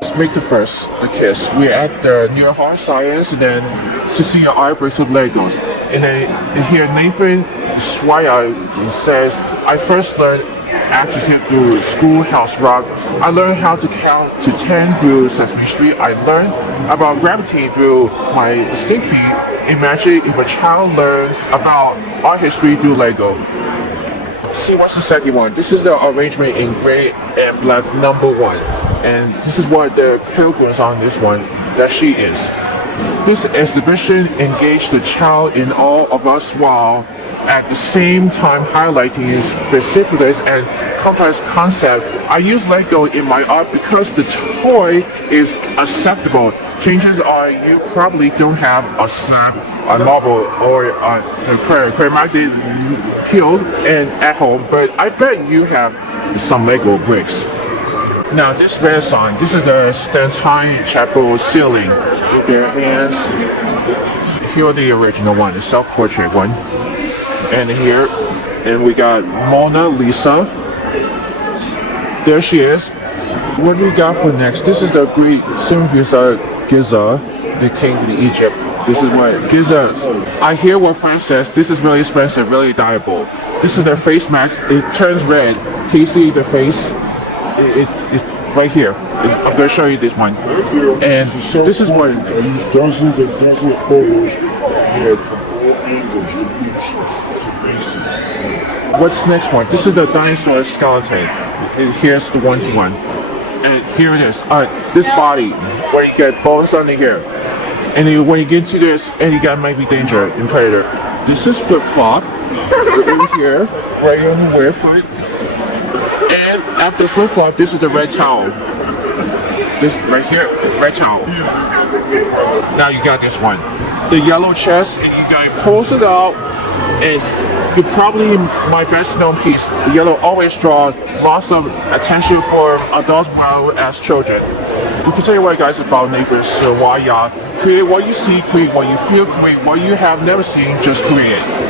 Let's make the kiss. We're at the New York Hall of Science, and then to see your art bricks of Legos. And then here Nathan Sawaya says, I first learned acting through Schoolhouse Rock. I learned how to count to 10 through Sesame Street. I learned about gravity through my Stinky. Imagine if a child learns about art history through Lego. See, what's the second one? This is the arrangement in gray and black #1. And this is what the pilgrims on this one, that she is. This exhibition engaged the child in all of us while at the same time highlighting specifics and complex concepts. I use Lego in my art because the toy is acceptable. Changes are you probably don't have a slab, a marble, or a chromatic peel and at home, but I bet you have some Lego bricks. Now this Renaissance, this is the Stanton Chapel ceiling with their hands. Here are the original one, the self-portrait one. And here, and we got Mona Lisa. There she is. What do we got for next? This is the Greek Symphysa Giza, the king of Egypt. This is what Giza. I hear what Frank says. This is really expensive, really valuable. This is their face mask. It turns red. Can you see the face? It's right here. I'm going to show you this one. And this is what. I used dozens and dozens of photos I had from all angles to use as a basis. What's next one? This is the dinosaur skeleton. And here's the one-to-one. And here it is. This body, where you get bones under here. And then when you get to this, and you got maybe danger and predator. This is flip-flop. Right here, right on the wear foot. And after flip-flop, this is the red towel. This right here, red towel. Now you got this one. The yellow chest, and you got to pulls it out, and you're probably my best known piece. The yellow always draws lots of attention for adults as well as children. We can tell you what, guys, about Nathan Sawaya. Create what you see, create what you feel, create what you have never seen, just create it.